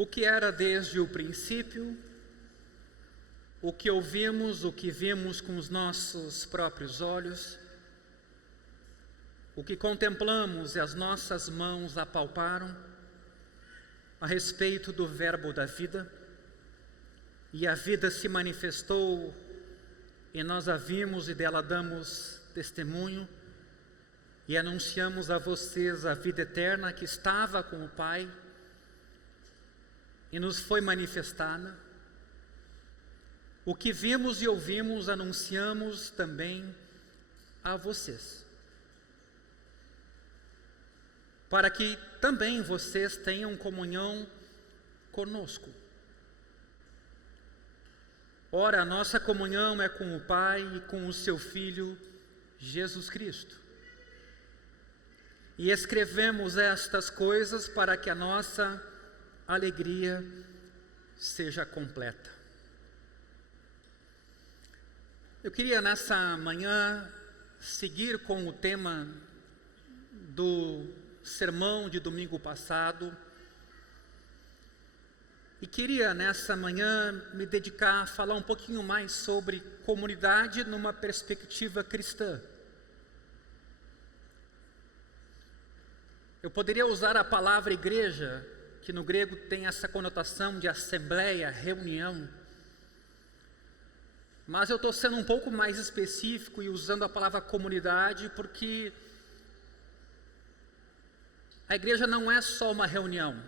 o que era desde o princípio, o que ouvimos, o que vimos com os nossos próprios olhos, o que contemplamos e as nossas mãos apalparam a respeito do Verbo da vida, e a vida se manifestou e nós a vimos e dela damos testemunho e anunciamos a vocês a vida eterna que estava com o Pai e nos foi manifestada. O que vimos e ouvimos anunciamos também a vocês, para que também vocês tenham comunhão conosco. Ora, a nossa comunhão é com o Pai e com o seu Filho, Jesus Cristo. E escrevemos estas coisas para que a nossa alegria seja completa. Eu queria nessa manhã seguir com o tema do sermão de domingo passado, e queria nessa manhã me dedicar a falar um pouquinho mais sobre comunidade numa perspectiva cristã. Eu poderia usar a palavra igreja, que no grego tem essa conotação de assembleia, reunião, mas eu estou sendo um pouco mais específico e usando a palavra comunidade, porque a igreja não é só uma reunião,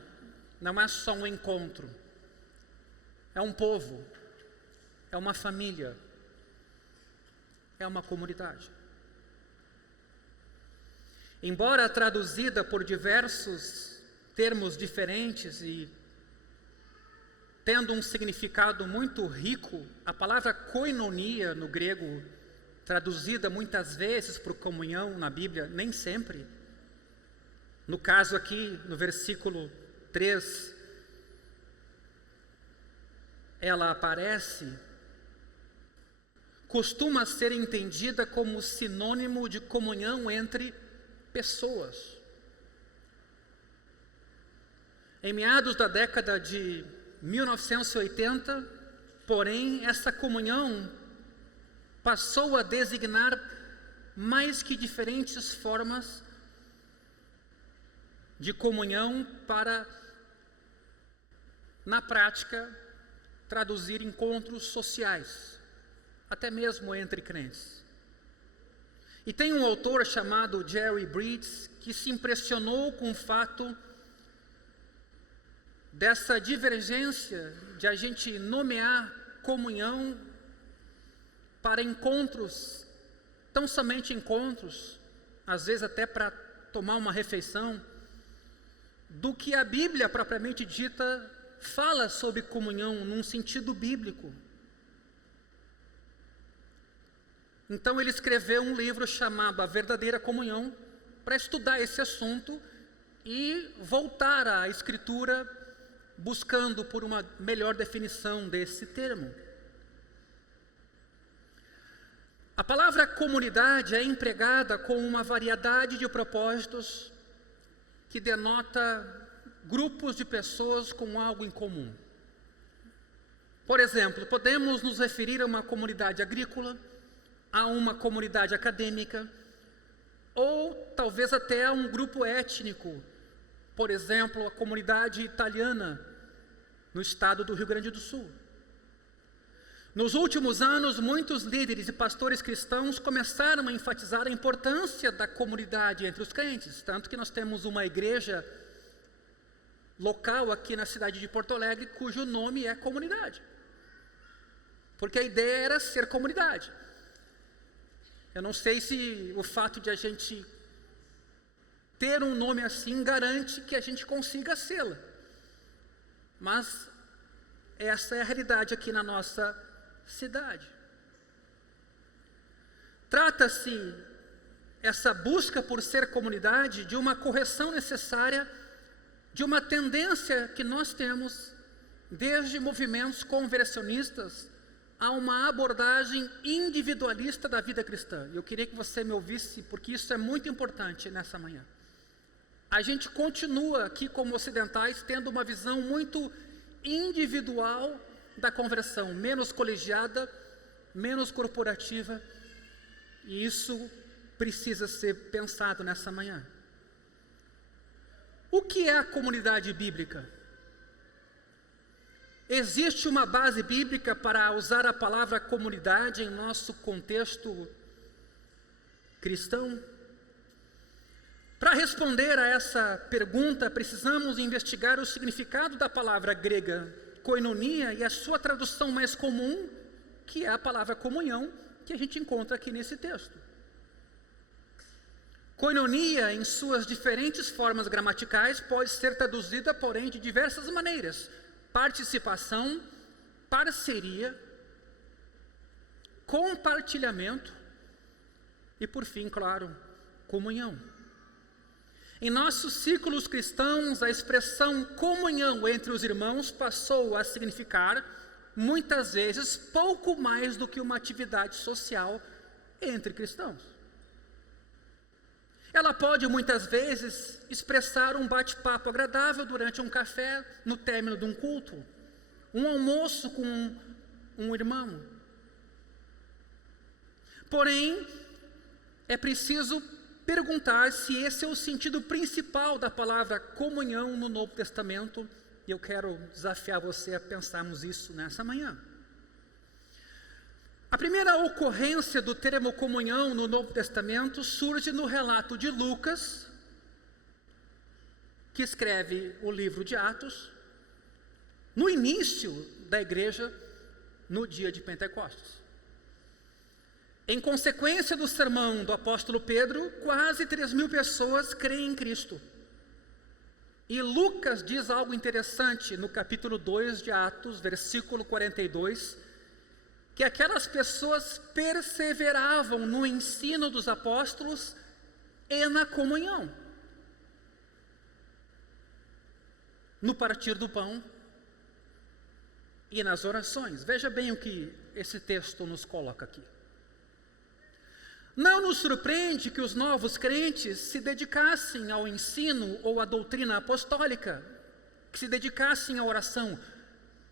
não é só um encontro, é um povo, é uma família, é uma comunidade. Embora traduzida por diversos termos diferentes e tendo um significado muito rico, a palavra koinonia no grego, traduzida muitas vezes por comunhão na Bíblia, nem sempre. No caso aqui, no versículo 3, ela aparece, costuma ser entendida como sinônimo de comunhão entre pessoas. Em meados da década de 1980, porém, essa comunhão passou a designar mais que diferentes formas de comunhão para, na prática, traduzir encontros sociais, até mesmo entre crentes. E tem um autor chamado Jerry Bridges que se impressionou com o fato dessa divergência de a gente nomear comunhão para encontros, tão somente encontros, às vezes até para tomar uma refeição, do que a Bíblia propriamente dita fala sobre comunhão num sentido bíblico. Então ele escreveu um livro chamado A Verdadeira Comunhão para estudar esse assunto e voltar à Escritura buscando por uma melhor definição desse termo. A palavra comunidade é empregada com uma variedade de propósitos que denota grupos de pessoas com algo em comum. Por exemplo, podemos nos referir a uma comunidade agrícola, a uma comunidade acadêmica, ou talvez até a um grupo étnico, por exemplo, a comunidade italiana no estado do Rio Grande do Sul. Nos últimos anos, muitos líderes e pastores cristãos começaram a enfatizar a importância da comunidade entre os crentes, tanto que nós temos uma igreja local aqui na cidade de Porto Alegre, cujo nome é comunidade, porque a ideia era ser comunidade. Eu não sei se o fato de a gente ter um nome assim garante que a gente consiga sê-la, mas essa é a realidade aqui na nossa cidade. Trata-se essa busca por ser comunidade de uma correção necessária de uma tendência que nós temos desde movimentos conversionistas a uma abordagem individualista da vida cristã. Eu queria que você me ouvisse, porque isso é muito importante nessa manhã. a gente continua aqui como ocidentais tendo uma visão muito individual da conversão, menos colegiada, menos corporativa, e isso precisa ser pensado nessa manhã. O que é a comunidade bíblica? Existe uma base bíblica para usar a palavra comunidade em nosso contexto cristão? Para responder a essa pergunta, precisamos investigar o significado da palavra grega koinonia e a sua tradução mais comum, que é a palavra comunhão, que a gente encontra aqui nesse texto. Koinonia, em suas diferentes formas gramaticais, pode ser traduzida, porém, de diversas maneiras: participação, parceria, compartilhamento e, por fim, claro, comunhão. Em nossos círculos cristãos, a expressão comunhão entre os irmãos passou a significar, muitas vezes, pouco mais do que uma atividade social entre cristãos. Ela pode, muitas vezes, expressar um bate-papo agradável durante um café no término de um culto, um almoço com um irmão. Porém, é preciso perguntar se esse é o sentido principal da palavra comunhão no Novo Testamento, e eu quero desafiar você a pensarmos isso nessa manhã. A primeira ocorrência do termo comunhão no Novo Testamento surge no relato de Lucas, que escreve o livro de Atos, no início da igreja, no dia de Pentecostes. Em consequência do sermão do apóstolo Pedro, quase 3.000 pessoas creem em Cristo. E Lucas diz algo interessante no capítulo 2 de Atos, versículo 42, que aquelas pessoas perseveravam no ensino dos apóstolos e na comunhão, no partir do pão e nas orações. Veja bem o que esse texto nos coloca aqui. Não nos surpreende que os novos crentes se dedicassem ao ensino ou à doutrina apostólica, que se dedicassem à oração,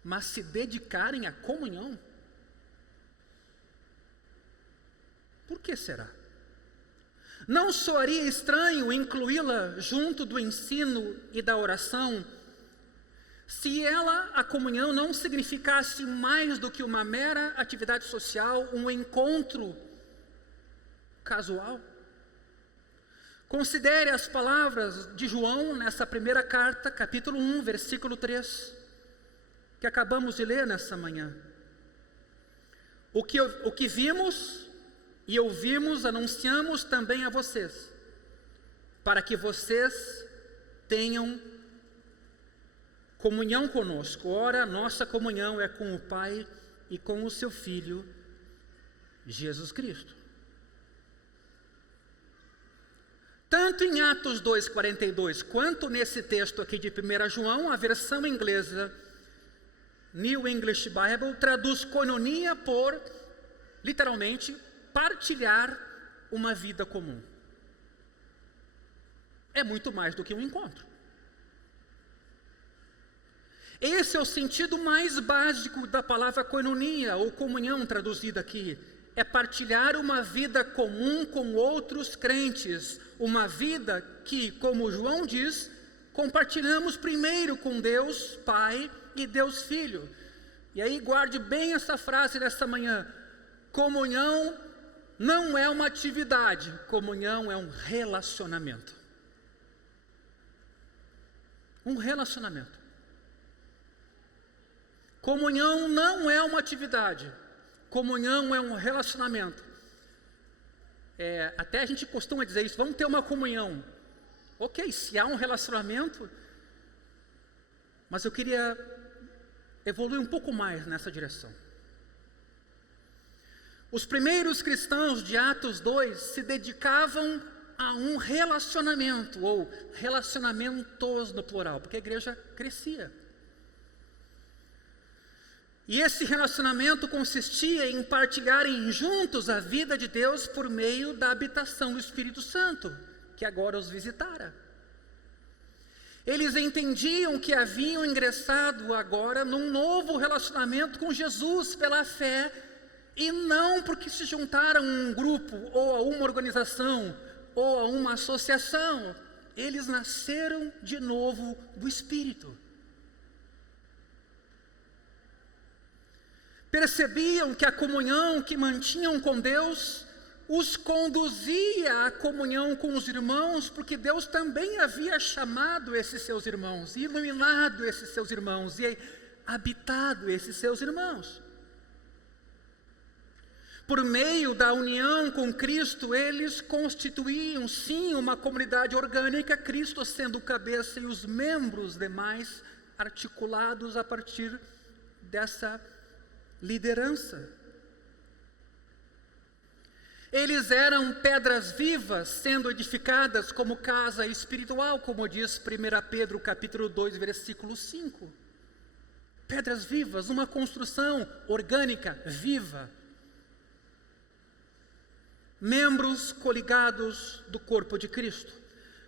mas se dedicarem à comunhão? Por que será? Não soaria estranho incluí-la junto do ensino e da oração, se ela, a comunhão, não significasse mais do que uma mera atividade social, um encontro casual? Considere as palavras de João nessa primeira carta, capítulo 1, versículo 3, que acabamos de ler nessa manhã. O que vimos e ouvimos, anunciamos também a vocês, para que vocês tenham comunhão conosco. Ora, nossa comunhão é com o Pai e com o seu Filho, Jesus Cristo. Tanto em Atos 2,42, quanto nesse texto aqui de 1 João, a versão inglesa New English Bible traduz koinonia por, literalmente, partilhar uma vida comum. É muito mais do que um encontro. Esse é o sentido mais básico da palavra koinonia, ou comunhão traduzida aqui. É partilhar uma vida comum com outros crentes, uma vida que, como João diz, compartilhamos primeiro com Deus Pai e Deus Filho. E aí guarde bem essa frase nessa manhã: comunhão não é uma atividade, comunhão é um relacionamento. Um relacionamento. Comunhão não é uma atividade, comunhão é um relacionamento. Até a gente costuma dizer isso: vamos ter uma comunhão. Ok, se há um relacionamento, mas eu queria evoluir um pouco mais nessa direção. Os primeiros cristãos de Atos 2 se dedicavam a um relacionamento, ou relacionamentos no plural, porque a igreja crescia. E esse relacionamento consistia em partilharem juntos a vida de Deus por meio da habitação do Espírito Santo, que agora os visitara. Eles entendiam que haviam ingressado agora num novo relacionamento com Jesus pela fé, e não porque se juntaram a um grupo, ou a uma organização, ou a uma associação. Eles nasceram de novo do Espírito. Percebiam que a comunhão que mantinham com Deus os conduzia à comunhão com os irmãos, porque Deus também havia chamado esses seus irmãos, iluminado esses seus irmãos e habitado esses seus irmãos. Por meio da união com Cristo, eles constituíam sim uma comunidade orgânica, Cristo sendo o cabeça e os membros demais articulados a partir dessa liderança. Eles eram pedras vivas sendo edificadas como casa espiritual, como diz 1 Pedro capítulo 2, versículo 5. Pedras vivas, uma construção orgânica, viva. Membros coligados do corpo de Cristo.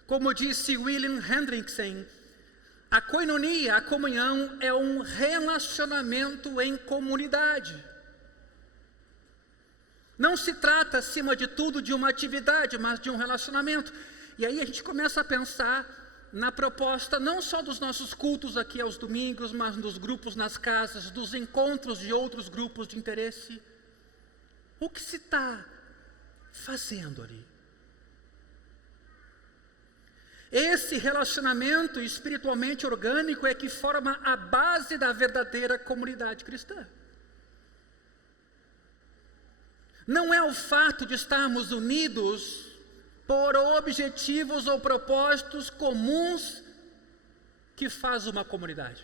Como disse William Hendrickson, a koinonia, a comunhão, é um relacionamento em comunidade. Não se trata, acima de tudo, de uma atividade, mas de um relacionamento. E aí a gente começa a pensar na proposta, não só dos nossos cultos aqui aos domingos, mas dos grupos nas casas, dos encontros de outros grupos de interesse. O que se está fazendo ali? Esse relacionamento espiritualmente orgânico é que forma a base da verdadeira comunidade cristã. Não é o fato de estarmos unidos por objetivos ou propósitos comuns que faz uma comunidade.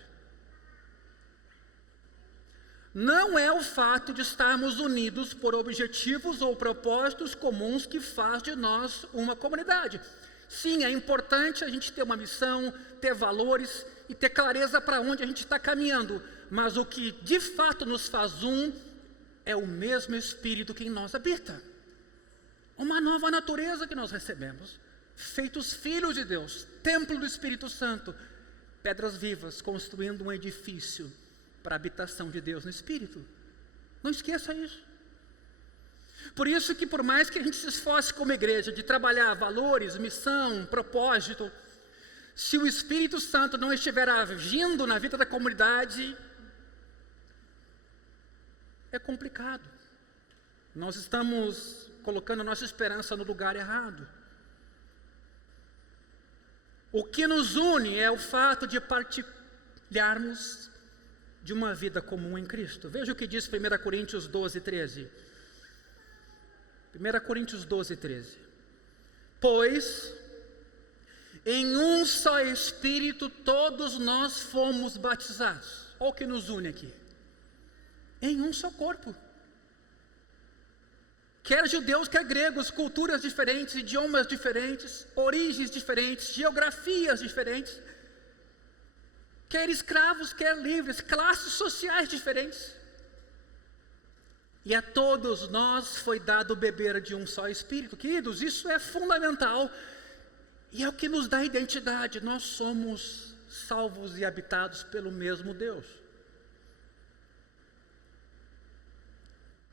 Não é o fato de estarmos unidos por objetivos ou propósitos comuns que faz de nós uma comunidade. Sim, é importante a gente ter uma missão, ter valores e ter clareza para onde a gente está caminhando. Mas o que de fato nos faz um é o mesmo Espírito que em nós habita. Uma nova natureza que nós recebemos. Feitos filhos de Deus, templo do Espírito Santo. Pedras vivas, construindo um edifício para a habitação de Deus no Espírito. Não esqueça isso. Por isso que por mais que a gente se esforce como igreja de trabalhar valores, missão, propósito, se o Espírito Santo não estiver agindo na vida da comunidade, é complicado. Nós estamos colocando a nossa esperança no lugar errado. O que nos une é o fato de partilharmos de uma vida comum em Cristo. Veja o que diz 1 Coríntios 12, 13. 1 Coríntios 12, 13. Pois em um só Espírito todos nós fomos batizados. Olha o que nos une aqui. Em um só corpo. Quer judeus, quer gregos, culturas diferentes, idiomas diferentes, origens diferentes, geografias diferentes. Quer escravos, quer livres, classes sociais diferentes. E a todos nós foi dado beber de um só Espírito. Queridos, isso é fundamental. E é o que nos dá identidade. Nós somos salvos e habitados pelo mesmo Deus.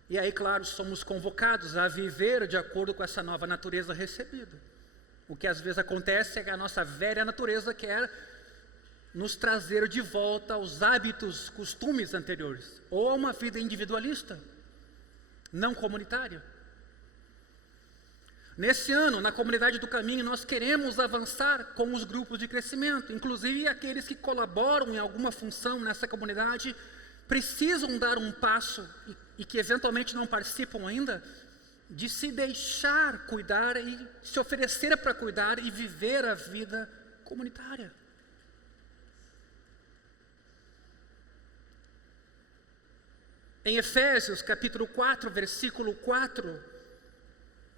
E aí, claro, somos convocados a viver de acordo com essa nova natureza recebida. O que às vezes acontece é que a nossa velha natureza quer nos trazer de volta aos hábitos, costumes anteriores, ou a uma vida individualista, não comunitária. Nesse ano, na Comunidade do Caminho, nós queremos avançar com os grupos de crescimento, inclusive aqueles que colaboram em alguma função nessa comunidade, precisam dar um passo, e que eventualmente não participam ainda, de se deixar cuidar e se oferecer para cuidar e viver a vida comunitária. Em Efésios capítulo 4, versículo 4,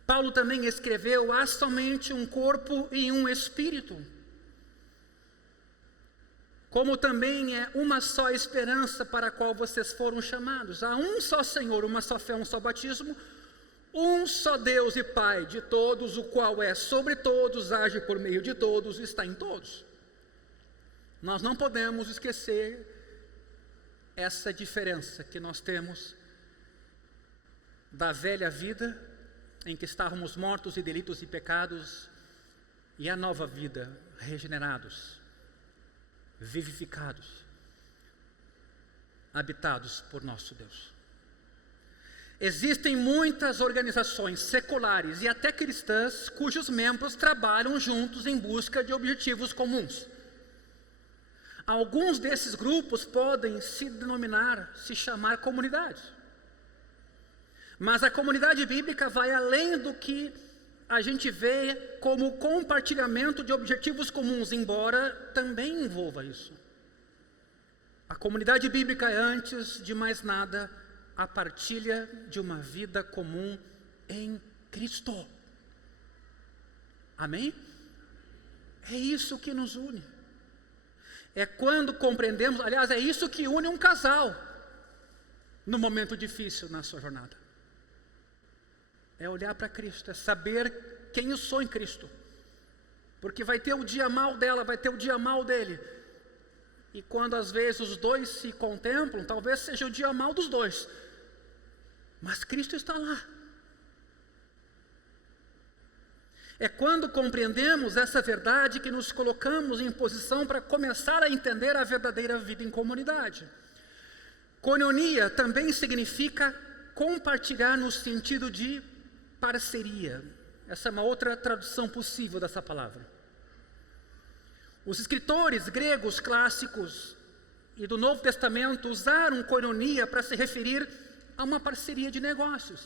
Paulo também escreveu: há somente um corpo e um espírito, como também é uma só esperança para a qual vocês foram chamados. Há um só Senhor, uma só fé, um só batismo, um só Deus e Pai de todos, o qual é sobre todos, age por meio de todos, está em todos. nós não podemos esquecer essa diferença que nós temos da velha vida, em que estávamos mortos em delitos e pecados, e a nova vida, regenerados, vivificados, habitados por nosso Deus. Existem muitas organizações seculares e até cristãs cujos membros trabalham juntos em busca de objetivos comuns. Alguns desses grupos podem se chamar comunidades. Mas a comunidade bíblica vai além do que a gente vê como compartilhamento de objetivos comuns, embora também envolva isso. A comunidade bíblica é, antes de mais nada, a partilha de uma vida comum em Cristo. Amém? É isso que nos une. É quando compreendemos, aliás, é isso que une um casal no momento difícil na sua jornada. É olhar para Cristo, é saber quem eu sou em Cristo. Porque vai ter o dia mal dela, vai ter o dia mal dele. E quando às vezes os dois se contemplam, talvez seja o dia mal dos dois. Mas Cristo está lá. É quando compreendemos essa verdade que nos colocamos em posição para começar a entender a verdadeira vida em comunidade. Koinonia também significa compartilhar no sentido de parceria. Essa é uma outra tradução possível dessa palavra. Os escritores gregos clássicos e do Novo Testamento usaram koinonia para se referir a uma parceria de negócios.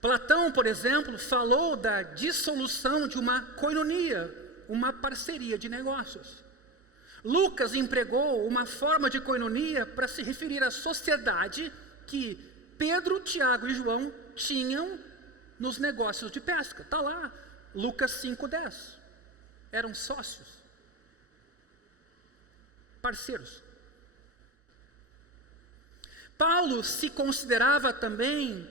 Platão, por exemplo, falou da dissolução de uma koinonia, uma parceria de negócios. Lucas empregou uma forma de koinonia para se referir à sociedade que Pedro, Tiago e João tinham nos negócios de pesca. Está lá, Lucas 5:10. Eram sócios, parceiros. Paulo se considerava também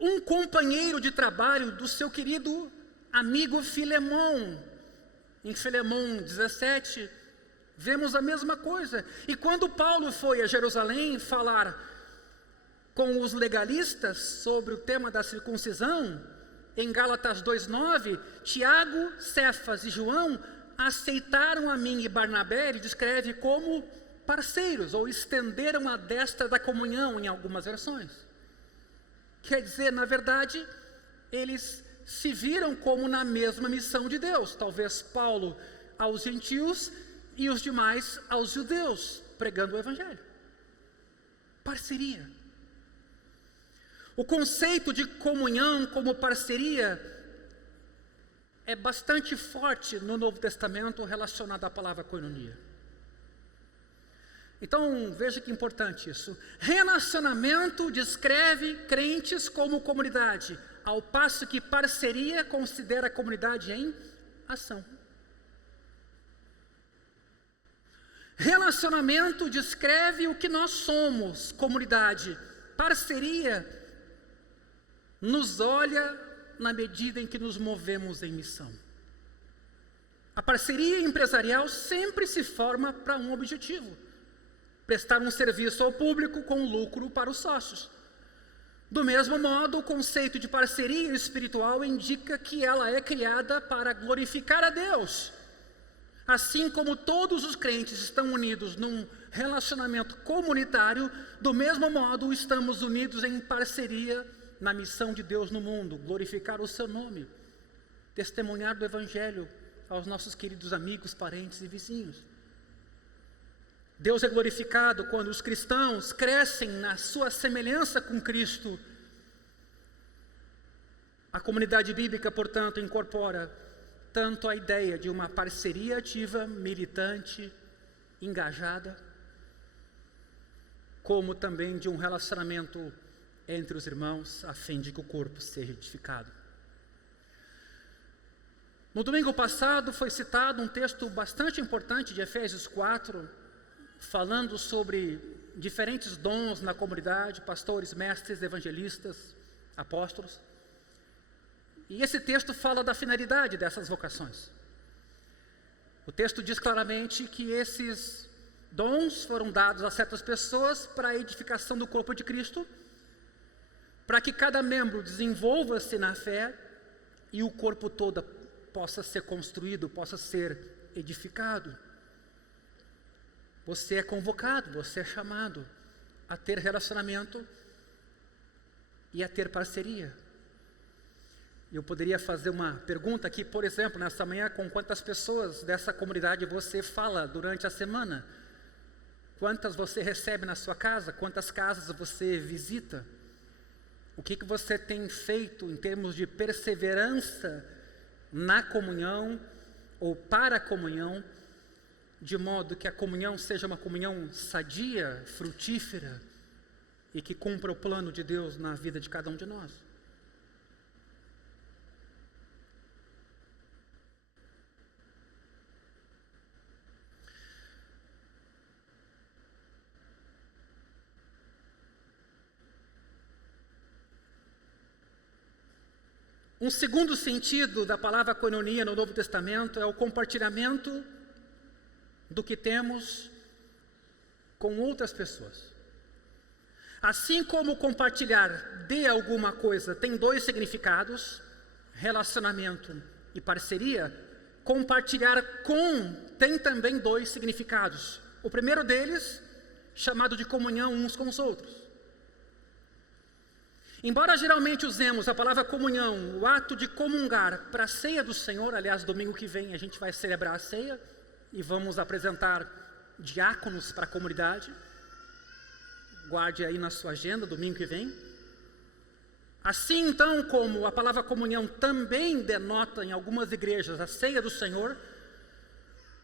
um companheiro de trabalho do seu querido amigo Filemão. Em Filemão 17, vemos a mesma coisa. E quando Paulo foi a Jerusalém falar com os legalistas sobre o tema da circuncisão, em Gálatas 2:9, Tiago, Cefas e João aceitaram a mim e Barnabé, ele descreve como parceiros, ou estenderam a destra da comunhão em algumas versões. Quer dizer, na verdade, eles se viram como na mesma missão de Deus. Talvez Paulo aos gentios e os demais aos judeus, pregando o evangelho. Parceria. O conceito de comunhão como parceria é bastante forte no Novo Testamento relacionado à palavra koinonia. Então, veja que importante isso. Relacionamento descreve crentes como comunidade, ao passo que parceria considera a comunidade em ação. Relacionamento descreve o que nós somos, comunidade. Parceria nos olha na medida em que nos movemos em missão. A parceria empresarial sempre se forma para um objetivo: prestar um serviço ao público com lucro para os sócios. Do mesmo modo, o conceito de parceria espiritual indica que ela é criada para glorificar a Deus. Assim como todos os crentes estão unidos num relacionamento comunitário, do mesmo modo estamos unidos em parceria na missão de Deus no mundo, glorificar o seu nome, testemunhar do Evangelho aos nossos queridos amigos, parentes e vizinhos. Deus é glorificado quando os cristãos crescem na sua semelhança com Cristo. A comunidade bíblica, portanto, incorpora tanto a ideia de uma parceria ativa, militante, engajada, como também de um relacionamento entre os irmãos, a fim de que o corpo seja edificado. No domingo passado foi citado um texto bastante importante de Efésios 4, falando sobre diferentes dons na comunidade, pastores, mestres, evangelistas, apóstolos. E esse texto fala da finalidade dessas vocações. O texto diz claramente que esses dons foram dados a certas pessoas para a edificação do corpo de Cristo, para que cada membro desenvolva-se na fé e o corpo todo possa ser construído, possa ser edificado. Você é convocado, você é chamado a ter relacionamento e a ter parceria. Eu poderia fazer uma pergunta aqui, por exemplo, nessa manhã, com quantas pessoas dessa comunidade você fala durante a semana? Quantas você recebe na sua casa? Quantas casas você visita? O que você tem feito em termos de perseverança na comunhão ou para a comunhão, de modo que a comunhão seja uma comunhão sadia, frutífera e que cumpra o plano de Deus na vida de cada um de nós? Um segundo sentido da palavra koinonia no Novo Testamento é o compartilhamento do que temos com outras pessoas. Assim como compartilhar de alguma coisa tem dois significados, relacionamento e parceria, compartilhar com tem também dois significados. O primeiro deles, chamado de comunhão uns com os outros. Embora geralmente usemos a palavra comunhão, o ato de comungar para a ceia do Senhor, aliás, domingo que vem a gente vai celebrar a ceia e vamos apresentar diáconos para a comunidade. Guarde aí na sua agenda, domingo que vem. Assim então, como a palavra comunhão também denota em algumas igrejas a ceia do Senhor,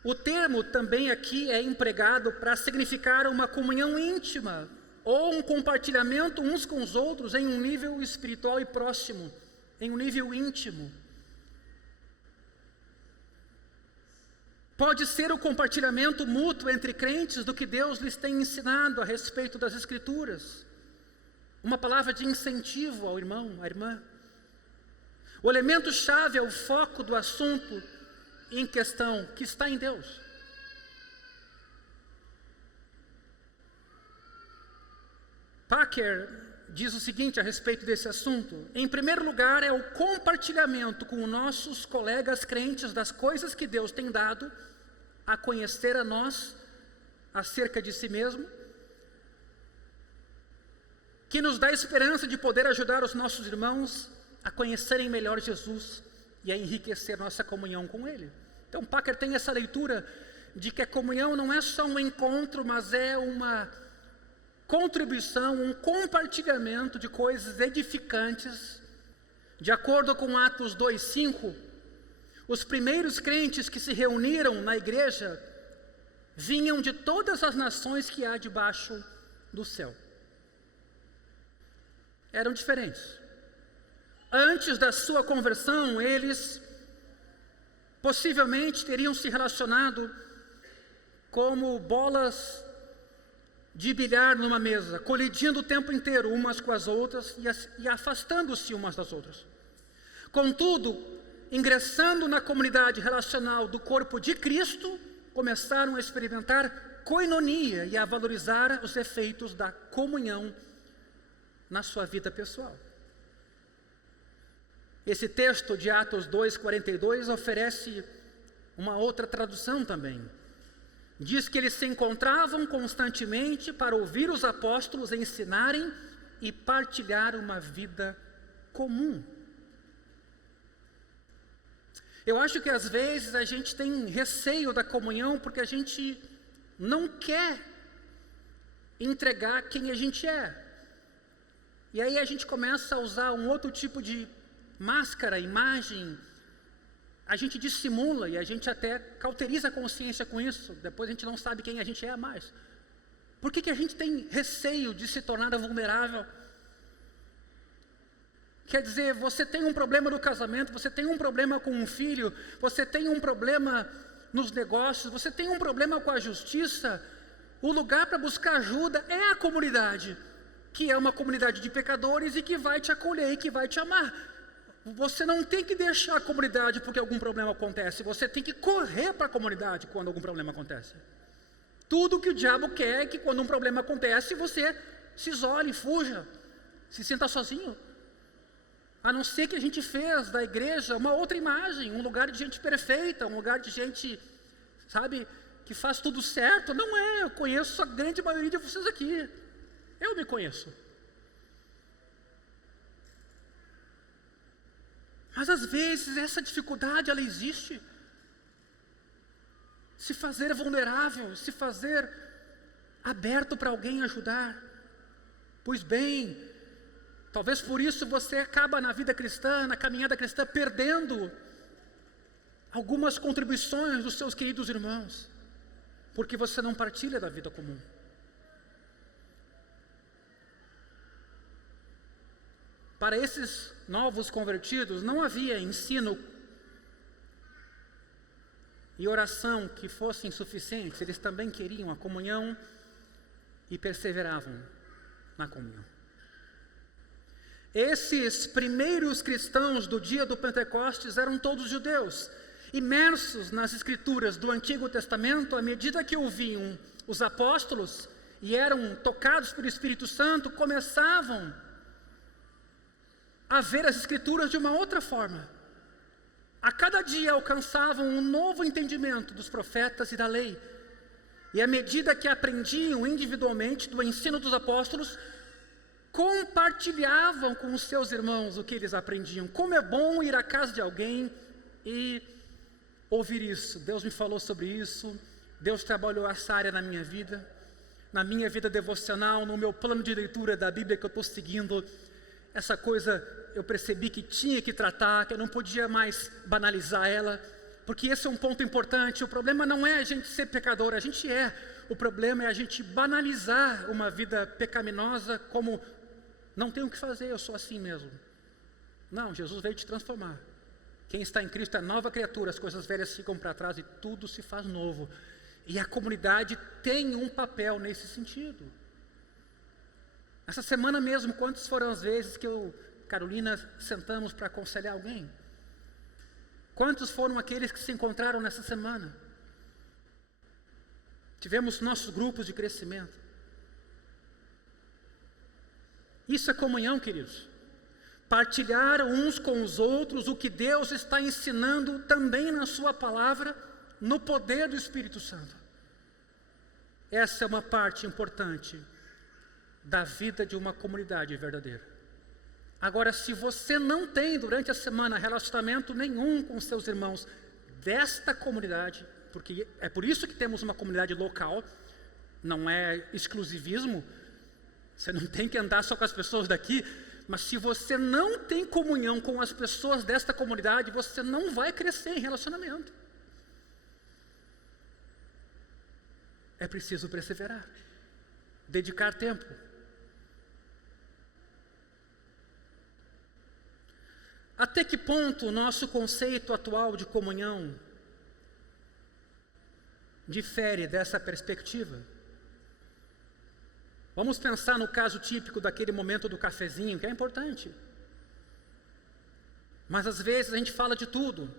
o termo também aqui é empregado para significar uma comunhão íntima, ou um compartilhamento uns com os outros em um nível espiritual e próximo, em um nível íntimo. Pode ser o compartilhamento mútuo entre crentes do que Deus lhes tem ensinado a respeito das Escrituras. Uma palavra de incentivo ao irmão, à irmã. O elemento-chave é o foco do assunto em questão, que está em Deus. Packer diz o seguinte a respeito desse assunto: em primeiro lugar, é o compartilhamento com nossos colegas crentes das coisas que Deus tem dado a conhecer a nós acerca de si mesmo, que nos dá esperança de poder ajudar os nossos irmãos a conhecerem melhor Jesus e a enriquecer nossa comunhão com Ele. Então Packer tem essa leitura de que a comunhão não é só um encontro, mas é uma contribuição, um compartilhamento de coisas edificantes. De acordo com Atos 2:5, os primeiros crentes que se reuniram na igreja vinham de todas as nações que há debaixo do céu. Eram diferentes. Antes da sua conversão, eles possivelmente teriam se relacionado como bolas de bilhar numa mesa, colidindo o tempo inteiro umas com as outras e afastando-se umas das outras. Contudo, ingressando na comunidade relacional do corpo de Cristo, começaram a experimentar koinonia e a valorizar os efeitos da comunhão na sua vida pessoal. Esse texto de Atos 2:42 oferece uma outra tradução também. Diz que eles se encontravam constantemente para ouvir os apóstolos ensinarem e partilhar uma vida comum. Eu acho que às vezes a gente tem receio da comunhão porque a gente não quer entregar quem a gente é. E aí a gente começa a usar um outro tipo de máscara, imagem. A gente dissimula e a gente até cauteriza a consciência com isso. Depois a gente não sabe quem a gente é mais. Por que a gente tem receio de se tornar vulnerável? Quer dizer, você tem um problema no casamento, você tem um problema com um filho, você tem um problema nos negócios, você tem um problema com a justiça. O lugar para buscar ajuda é a comunidade, que é uma comunidade de pecadores e que vai te acolher e que vai te amar. Você não tem que deixar a comunidade porque algum problema acontece. Você tem que correr para a comunidade quando algum problema acontece. Tudo que o diabo quer é que quando um problema acontece, você se isole, fuja, se sinta sozinho. A não ser que a gente fez da igreja uma outra imagem, um lugar de gente perfeita, um lugar de gente, sabe, que faz tudo certo. Não é, eu conheço a grande maioria de vocês aqui. Eu me conheço. Mas às vezes essa dificuldade ela existe. Se fazer vulnerável, se fazer aberto para alguém ajudar. Pois bem, talvez por isso você acaba na vida cristã, na caminhada cristã, perdendo algumas contribuições dos seus queridos irmãos, porque você não partilha da vida comum. Para esses novos convertidos, não havia ensino e oração que fossem suficientes. Eles também queriam a comunhão e perseveravam na comunhão. Esses primeiros cristãos do dia do Pentecostes eram todos judeus, imersos nas escrituras do Antigo Testamento. À medida que ouviam os apóstolos e eram tocados pelo Espírito Santo, começavam a ver as escrituras de uma outra forma. A cada dia alcançavam um novo entendimento dos profetas e da lei. E à medida que aprendiam individualmente do ensino dos apóstolos, compartilhavam com os seus irmãos o que eles aprendiam. Como é bom ir à casa de alguém e ouvir isso. Deus me falou sobre isso. Deus trabalhou essa área na minha vida devocional, no meu plano de leitura da Bíblia que eu estou seguindo. Essa coisa eu percebi que tinha que tratar, que eu não podia mais banalizar ela, porque esse é um ponto importante. O problema não é a gente ser pecador, a gente é. O problema é a gente banalizar uma vida pecaminosa como, não tenho o que fazer, eu sou assim mesmo. Não, Jesus veio te transformar. Quem está em Cristo é nova criatura, as coisas velhas ficam para trás e tudo se faz novo. E a comunidade tem um papel nesse sentido. Essa semana mesmo, quantas foram as vezes que Carolina, sentamos para aconselhar alguém? Quantos foram aqueles que se encontraram nessa semana? Tivemos nossos grupos de crescimento. Isso é comunhão, queridos. Partilhar uns com os outros o que Deus está ensinando também na sua palavra, no poder do Espírito Santo. Essa é uma parte importante da vida de uma comunidade verdadeira. Agora, se você não tem durante a semana relacionamento nenhum com seus irmãos desta comunidade, porque é por isso que temos uma comunidade local, não é exclusivismo, você não tem que andar só com as pessoas daqui, mas se você não tem comunhão com as pessoas desta comunidade, você não vai crescer em relacionamento. É preciso perseverar, dedicar tempo. Até que ponto o nosso conceito atual de comunhão difere dessa perspectiva? Vamos pensar no caso típico daquele momento do cafezinho, que é importante. Mas às vezes a gente fala de tudo,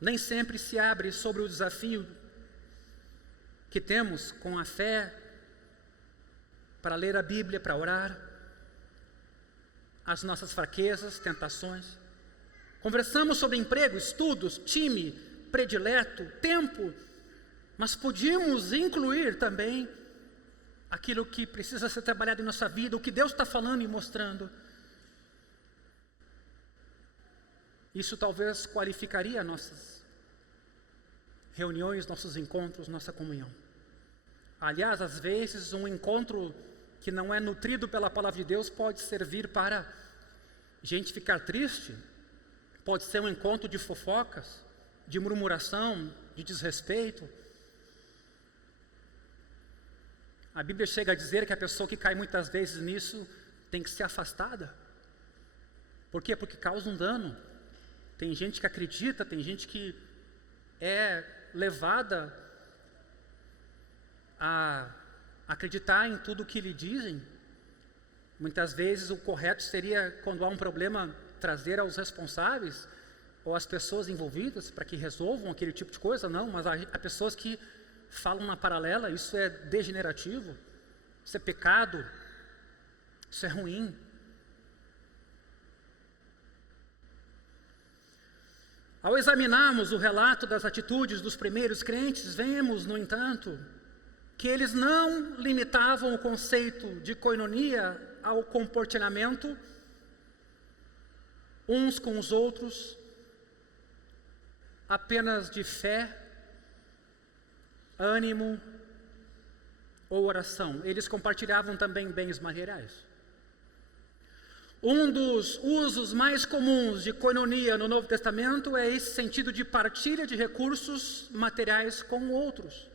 nem sempre se abre sobre o desafio que temos com a fé, para ler a Bíblia, para orar, as nossas fraquezas, tentações. Conversamos sobre emprego, estudos, time, predileto, tempo, mas podíamos incluir também aquilo que precisa ser trabalhado em nossa vida, o que Deus está falando e mostrando. Isso talvez qualificaria nossas reuniões, nossos encontros, nossa comunhão. Aliás, às vezes um encontro que não é nutrido pela palavra de Deus pode servir para gente ficar triste, pode ser um encontro de fofocas, de murmuração, de desrespeito. A Bíblia chega a dizer que a pessoa que cai muitas vezes nisso tem que ser afastada. Por quê? Porque causa um dano. Tem gente que acredita, tem gente que é levada a acreditar em tudo o que lhe dizem. Muitas vezes o correto seria, quando há um problema, trazer aos responsáveis ou às pessoas envolvidas para que resolvam aquele tipo de coisa, não, mas há pessoas que falam na paralela, isso é degenerativo, isso é pecado, isso é ruim. Ao examinarmos o relato das atitudes dos primeiros crentes, vemos, no entanto, que eles não limitavam o conceito de koinonia ao compartilhamento uns com os outros, apenas de fé, ânimo ou oração. Eles compartilhavam também bens materiais. Um dos usos mais comuns de koinonia no Novo Testamento é esse sentido de partilha de recursos materiais com outros.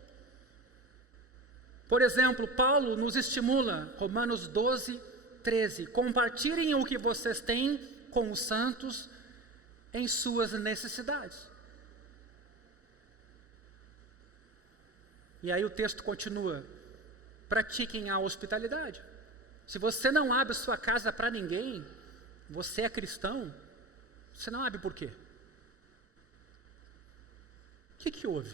Por exemplo, Paulo nos estimula, Romanos 12, 13, compartilhem o que vocês têm com os santos em suas necessidades. E aí o texto continua, pratiquem a hospitalidade. Se você não abre sua casa para ninguém, você é cristão, você não abre por quê? O que houve?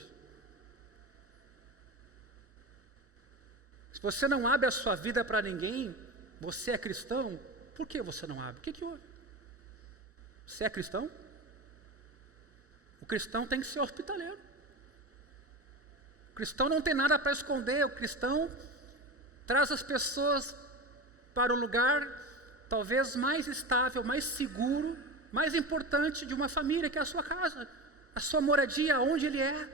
Se você não abre a sua vida para ninguém, você é cristão, por que você não abre? O que houve? Você é cristão? O cristão tem que ser hospitaleiro. O cristão não tem nada para esconder, o cristão traz as pessoas para o lugar talvez mais estável, mais seguro, mais importante de uma família, que é a sua casa, a sua moradia, aonde ele é,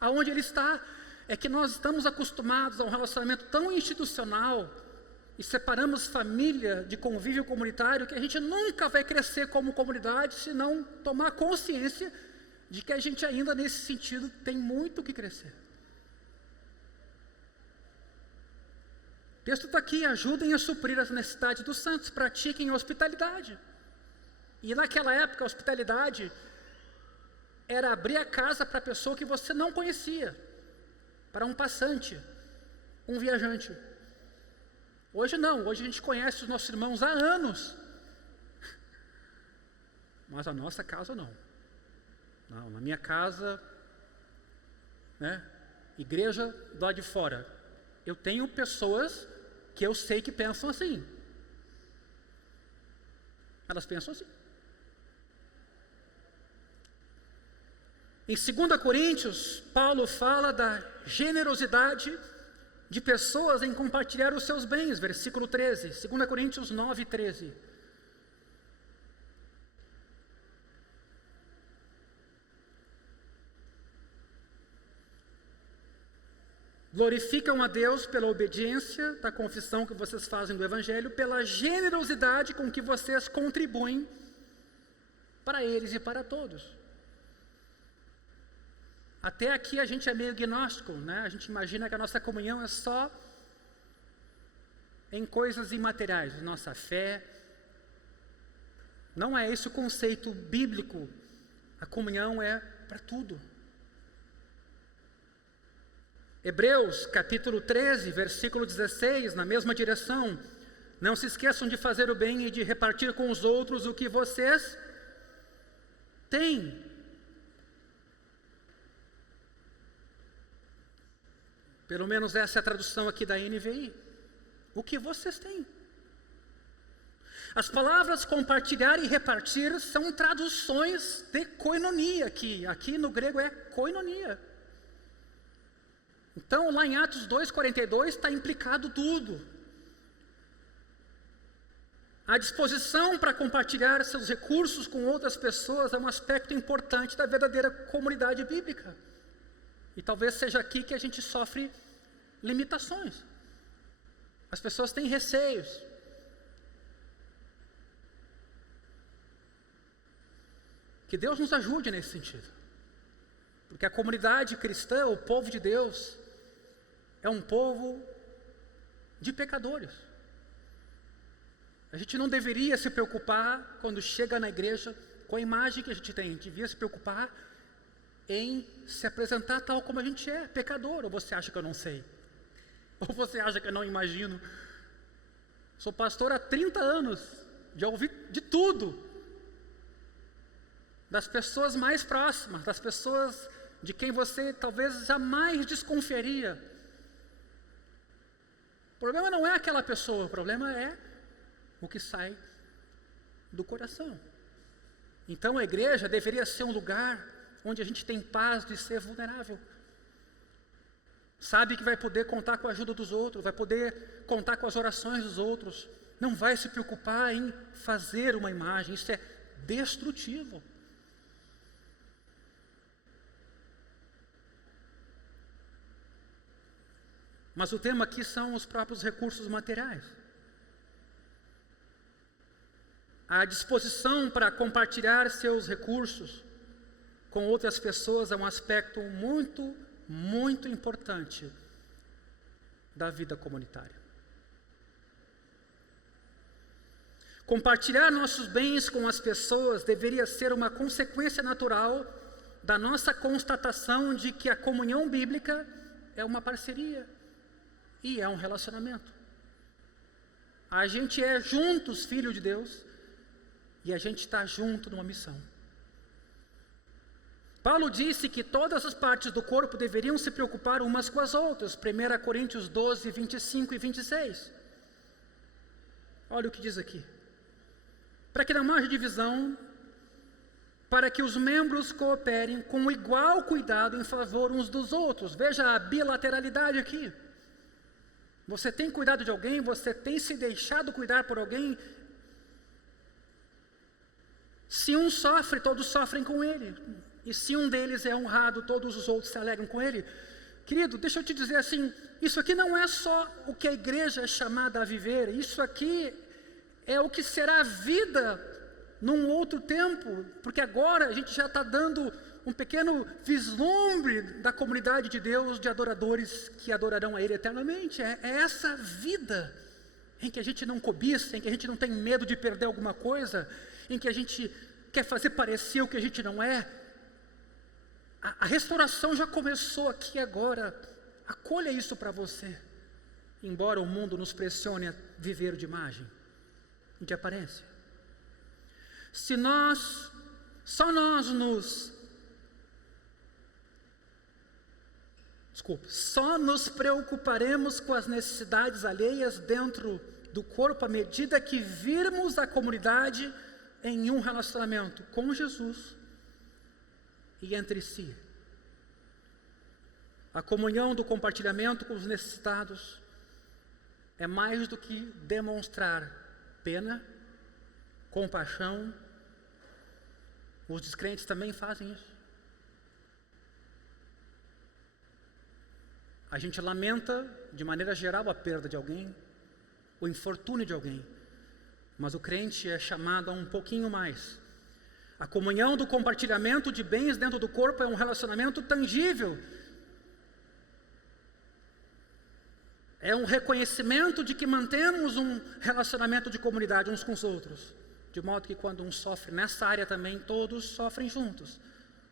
aonde ele está. É que nós estamos acostumados a um relacionamento tão institucional e separamos família de convívio comunitário que a gente nunca vai crescer como comunidade se não tomar consciência de que a gente ainda nesse sentido tem muito que crescer. O texto está aqui, ajudem a suprir as necessidades dos santos, pratiquem a hospitalidade. E naquela época a hospitalidade era abrir a casa para a pessoa que você não conhecia, para um passante, um viajante. Hoje não, hoje a gente conhece os nossos irmãos há anos, mas a nossa casa não. Não, na minha casa, né, igreja do lado de fora, eu tenho pessoas que eu sei que pensam assim. Elas pensam assim. Em 2 Coríntios, Paulo fala da generosidade de pessoas em compartilhar os seus bens, versículo 13, 2 Coríntios 9, 13. Glorificam a Deus pela obediência da confissão que vocês fazem do Evangelho, pela generosidade com que vocês contribuem para eles e para todos. Até aqui a gente é meio gnóstico, né? A gente imagina que a nossa comunhão é só em coisas imateriais, nossa fé. Não é esse o conceito bíblico. A comunhão é para tudo. Hebreus, capítulo 13, versículo 16, na mesma direção. Não se esqueçam de fazer o bem e de repartir com os outros o que vocês têm. Pelo menos essa é a tradução aqui da NVI. O que vocês têm. As palavras compartilhar e repartir são traduções de koinonia, que aqui no grego é koinonia. Então, lá em Atos 2,42 está implicado tudo. A disposição para compartilhar seus recursos com outras pessoas é um aspecto importante da verdadeira comunidade bíblica. E talvez seja aqui que a gente sofre limitações. As pessoas têm receios. Que Deus nos ajude nesse sentido. Porque a comunidade cristã, o povo de Deus, é um povo de pecadores. A gente não deveria se preocupar quando chega na igreja com a imagem que a gente tem. A gente devia se preocupar em se apresentar tal como a gente é, pecador. Ou você acha que eu não sei? Ou você acha que eu não imagino? Sou pastor há 30 anos já ouvi de tudo, das pessoas mais próximas, das pessoas de quem você talvez jamais desconfiaria. O problema não é aquela pessoa, o problema é o que sai do coração. Então a igreja deveria ser um lugar onde a gente tem paz de ser vulnerável. Sabe que vai poder contar com a ajuda dos outros, vai poder contar com as orações dos outros. Não vai se preocupar em fazer uma imagem, isso é destrutivo. Mas o tema aqui são os próprios recursos materiais. A disposição para compartilhar seus recursos com outras pessoas é um aspecto muito importante da vida comunitária. Compartilhar nossos bens com as pessoas deveria ser uma consequência natural da nossa constatação de que a comunhão bíblica é uma parceria e é um relacionamento. A gente é juntos filho de Deus e a gente está junto numa missão. Paulo disse que todas as partes do corpo deveriam se preocupar umas com as outras. 1 Coríntios 12, 25 e 26. Olha o que diz aqui. Para que não haja divisão, para que os membros cooperem com igual cuidado em favor uns dos outros. Veja a bilateralidade aqui. Você tem cuidado de alguém, você tem se deixado cuidar por alguém. Se um sofre, todos sofrem com ele. E se um deles é honrado, todos os outros se alegram com ele. Querido, deixa eu te dizer assim, isso aqui não é só o que a igreja é chamada a viver, isso aqui é o que será a vida num outro tempo, porque agora a gente já está dando um pequeno vislumbre da comunidade de Deus, de adoradores que adorarão a Ele eternamente. É essa vida em que a gente não cobiça, em que a gente não tem medo de perder alguma coisa, em que a gente quer fazer parecer o que a gente não é. A restauração já começou aqui agora. Acolha isso para você. Embora o mundo nos pressione a viver de imagem, de aparência. Só nos preocuparemos com as necessidades alheias dentro do corpo à medida que virmos a comunidade em um relacionamento com Jesus e entre si. A comunhão do compartilhamento com os necessitados é mais do que demonstrar pena, compaixão. Os descrentes também fazem isso. A gente lamenta, de maneira geral, a perda de alguém, o infortúnio de alguém. Mas o crente é chamado a um pouquinho mais. A comunhão do compartilhamento de bens dentro do corpo é um relacionamento tangível. É um reconhecimento de que mantemos um relacionamento de comunidade uns com os outros. De modo que quando um sofre nessa área também, todos sofrem juntos.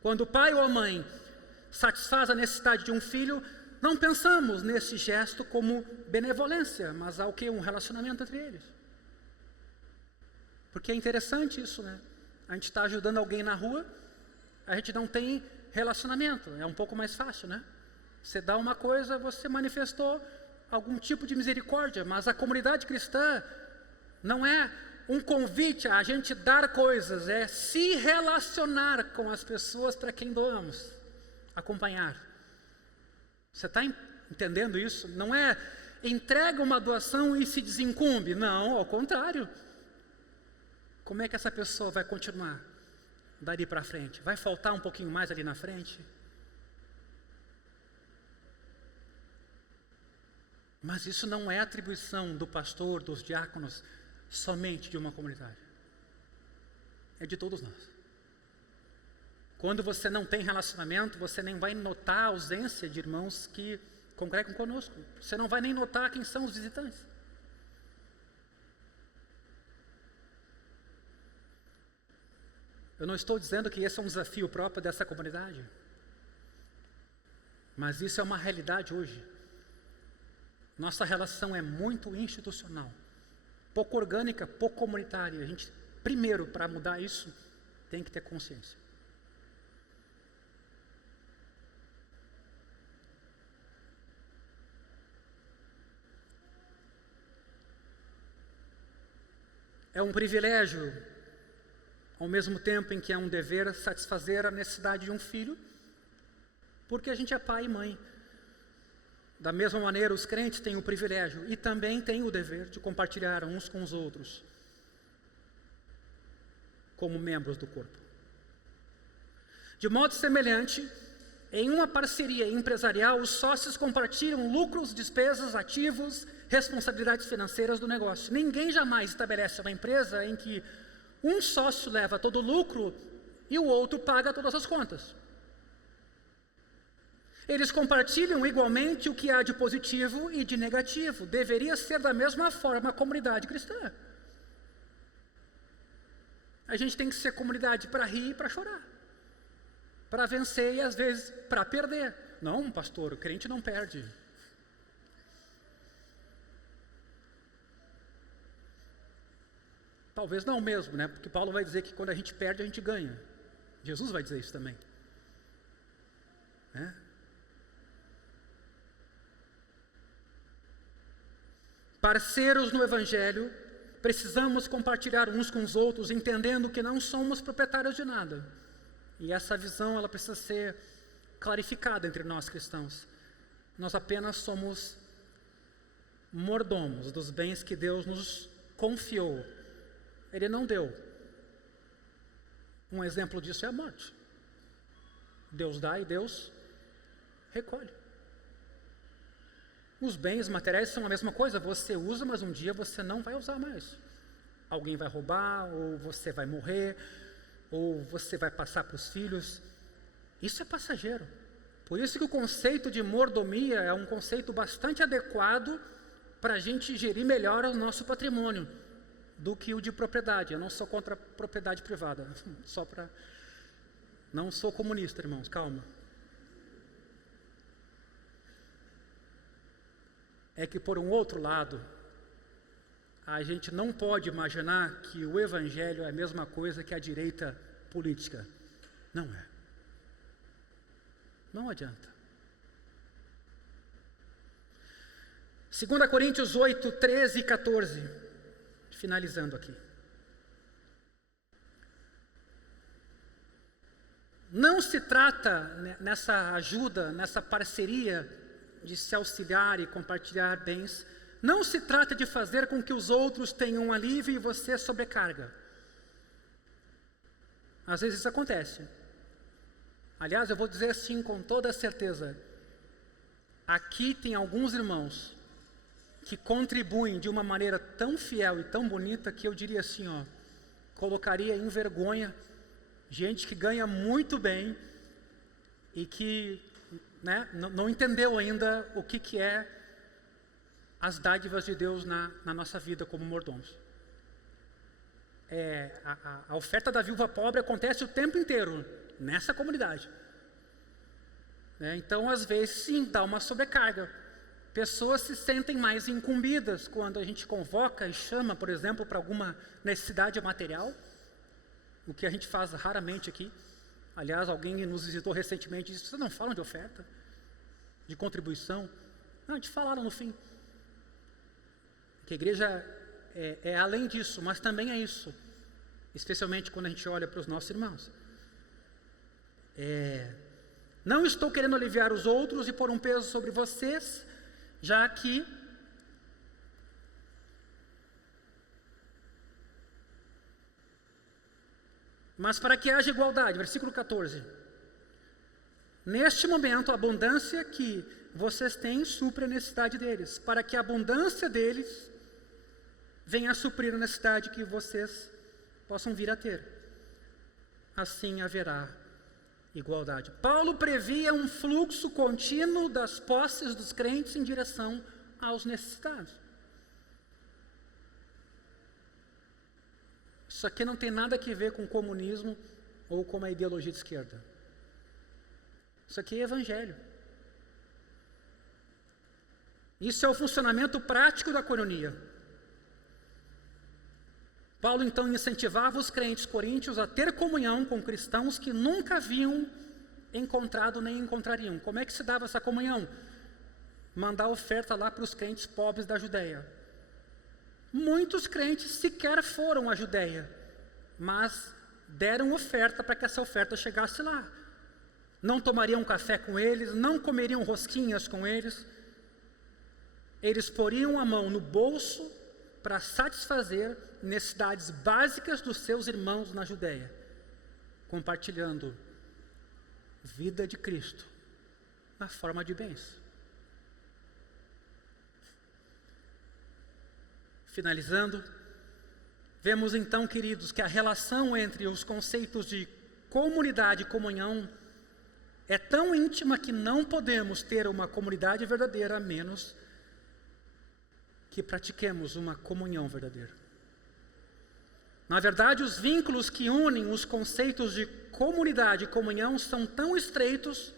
Quando o pai ou a mãe satisfaz a necessidade de um filho, não pensamos nesse gesto como benevolência, mas há o que? Um relacionamento entre eles. Porque é interessante isso, né? A gente está ajudando alguém na rua, a gente não tem relacionamento, é um pouco mais fácil, né? Você dá uma coisa, você manifestou algum tipo de misericórdia, mas a comunidade cristã não é um convite a gente dar coisas, é se relacionar com as pessoas para quem doamos, acompanhar. Você está entendendo isso? Não é entrega uma doação e se desincumbe, não, ao contrário. Como é que essa pessoa vai continuar dali para frente? Vai faltar um pouquinho mais ali na frente? Mas isso não é atribuição do pastor, dos diáconos, somente de uma comunidade. É de todos nós. Quando você não tem relacionamento, você nem vai notar a ausência de irmãos que congregam conosco. Você não vai nem notar quem são os visitantes. Eu não estou dizendo que esse é um desafio próprio dessa comunidade, mas isso é uma realidade hoje. Nossa relação é muito institucional. pouco orgânica, pouco comunitária. A gente, primeiro, para mudar isso, tem que ter consciência. É um privilégio, ao mesmo tempo em que é um dever, satisfazer a necessidade de um filho, porque a gente é pai e mãe. Da mesma maneira, os crentes têm o privilégio e também têm o dever de compartilhar uns com os outros, como membros do corpo. De modo semelhante, em uma parceria empresarial, os sócios compartilham lucros, despesas, ativos, responsabilidades financeiras do negócio. Ninguém jamais estabelece uma empresa em que um sócio leva todo o lucro e o outro paga todas as contas. Eles compartilham igualmente o que há de positivo e de negativo. Deveria ser da mesma forma a comunidade cristã. A gente tem que ser comunidade para rir e para chorar, para vencer e às vezes para perder. Não, pastor, o crente não perde. Talvez não mesmo, né? Porque Paulo vai dizer que quando a gente perde, a gente ganha. Jesus vai dizer isso também. Parceiros no Evangelho, precisamos compartilhar uns com os outros, entendendo que não somos proprietários de nada. E essa visão, ela precisa ser clarificada entre nós cristãos. Nós apenas somos mordomos dos bens que Deus nos confiou. Ele não deu. Um exemplo disso é a morte. Deus dá e Deus recolhe. Os bens materiais são a mesma coisa. Você usa, mas um dia você não vai usar mais. Alguém vai roubar, ou você vai morrer, ou você vai passar para os filhos. Isso é passageiro. Por isso que o conceito de mordomia é um conceito bastante adequado para a gente gerir melhor o nosso patrimônio do que o de propriedade. Eu não sou contra a propriedade privada, só para... Não sou comunista, irmãos, calma. É que, por um outro lado, a gente não pode imaginar que o Evangelho é a mesma coisa que a direita política. Não é. Não adianta. 2 Coríntios 8, 13 e 14. Finalizando aqui. Não se trata, nessa ajuda, nessa parceria de se auxiliar e compartilhar bens, não se trata de fazer com que os outros tenham alívio e você sobrecarga. Às vezes isso acontece. Aliás, eu vou dizer assim com toda certeza, aqui tem alguns irmãos que contribuem de uma maneira tão fiel e tão bonita que eu diria assim, colocaria em vergonha gente que ganha muito bem e que não entendeu ainda o que é as dádivas de Deus na nossa vida como mordomos. A oferta da viúva pobre acontece o tempo inteiro nessa comunidade. Então, às vezes, sim, dá uma sobrecarga. Pessoas se sentem mais incumbidas quando a gente convoca e chama, por exemplo, para alguma necessidade material, o que a gente faz raramente aqui. Aliás, alguém nos visitou recentemente e disse, vocês não falam de oferta? De contribuição? Não, te falaram no fim. Que a igreja é além disso, mas também é isso. Especialmente quando a gente olha para os nossos irmãos. Não estou querendo aliviar os outros e pôr um peso sobre vocês, já que mas para que haja igualdade, versículo 14. Neste momento, a abundância que vocês têm supre a necessidade deles, para que a abundância deles venha a suprir a necessidade que vocês possam vir a ter. Assim haverá igualdade. Paulo previa um fluxo contínuo das posses dos crentes em direção aos necessitados. Isso aqui não tem nada a ver com comunismo ou com a ideologia de esquerda. Isso aqui é evangelho. Isso é o funcionamento prático da coinonia. Paulo então incentivava os crentes coríntios a ter comunhão com cristãos que nunca haviam encontrado nem encontrariam. Como é que se dava essa comunhão? Mandar oferta lá para os crentes pobres da Judéia. Muitos crentes sequer foram à Judéia, mas deram oferta para que essa oferta chegasse lá. Não tomariam café com eles, não comeriam rosquinhas com eles. Eles poriam a mão no bolso para satisfazer necessidades básicas dos seus irmãos na Judéia, compartilhando vida de Cristo na forma de bens. Finalizando, vemos então, queridos, que a relação entre os conceitos de comunidade e comunhão é tão íntima que não podemos ter uma comunidade verdadeira a menos que pratiquemos uma comunhão verdadeira. Na verdade, os vínculos que unem os conceitos de comunidade e comunhão são tão estreitos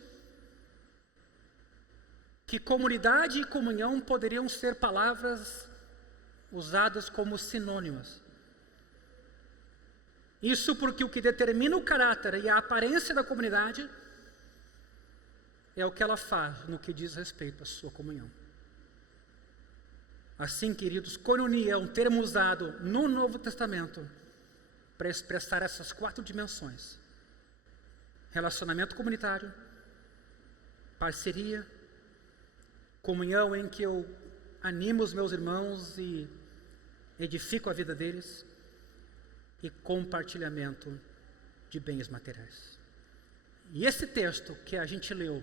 que comunidade e comunhão poderiam ser palavras usadas como sinônimas. Isso porque o que determina o caráter e a aparência da comunidade é o que ela faz no que diz respeito à sua comunhão. Assim, queridos, koinonia é um termo usado no Novo Testamento para expressar essas 4 dimensões: relacionamento comunitário, parceria, comunhão em que eu animo os meus irmãos e edifico a vida deles, e compartilhamento de bens materiais. E esse texto que a gente leu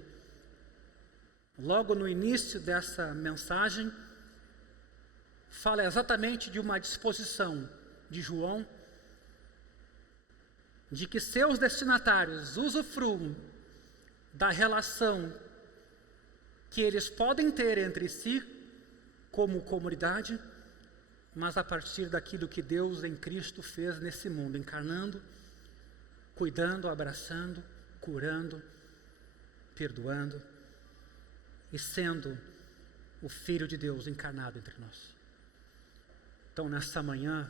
logo no início dessa mensagem fala exatamente de uma disposição de João de que seus destinatários usufruam da relação que eles podem ter entre si como comunidade, mas a partir daquilo que Deus em Cristo fez nesse mundo, encarnando, cuidando, abraçando, curando, perdoando e sendo o Filho de Deus encarnado entre nós. Então, nessa manhã,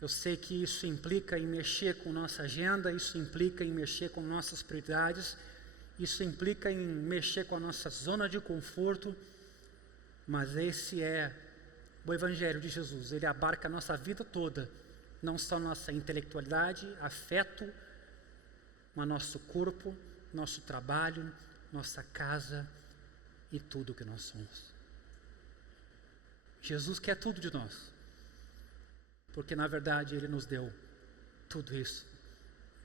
eu sei que isso implica em mexer com nossa agenda, isso implica em mexer com nossas prioridades, isso implica em mexer com a nossa zona de conforto, mas esse é o Evangelho de Jesus. Ele abarca a nossa vida toda, não só nossa intelectualidade, afeto, mas nosso corpo, nosso trabalho, nossa casa e tudo o que nós somos. Jesus quer tudo de nós, porque na verdade Ele nos deu tudo isso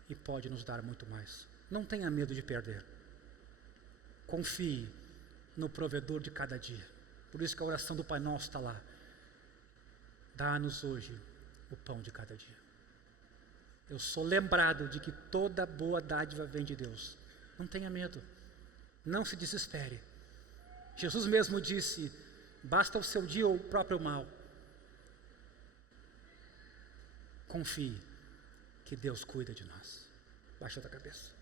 e pode nos dar muito mais. Não tenha medo de perder. Confie no provedor de cada dia. Por isso que a oração do Pai Nosso está lá. Dá-nos hoje o pão de cada dia. Eu sou lembrado de que toda boa dádiva vem de Deus. Não tenha medo. Não se desespere. Jesus mesmo disse: basta o seu dia ou o próprio mal. Confie que Deus cuida de nós. Baixa a cabeça.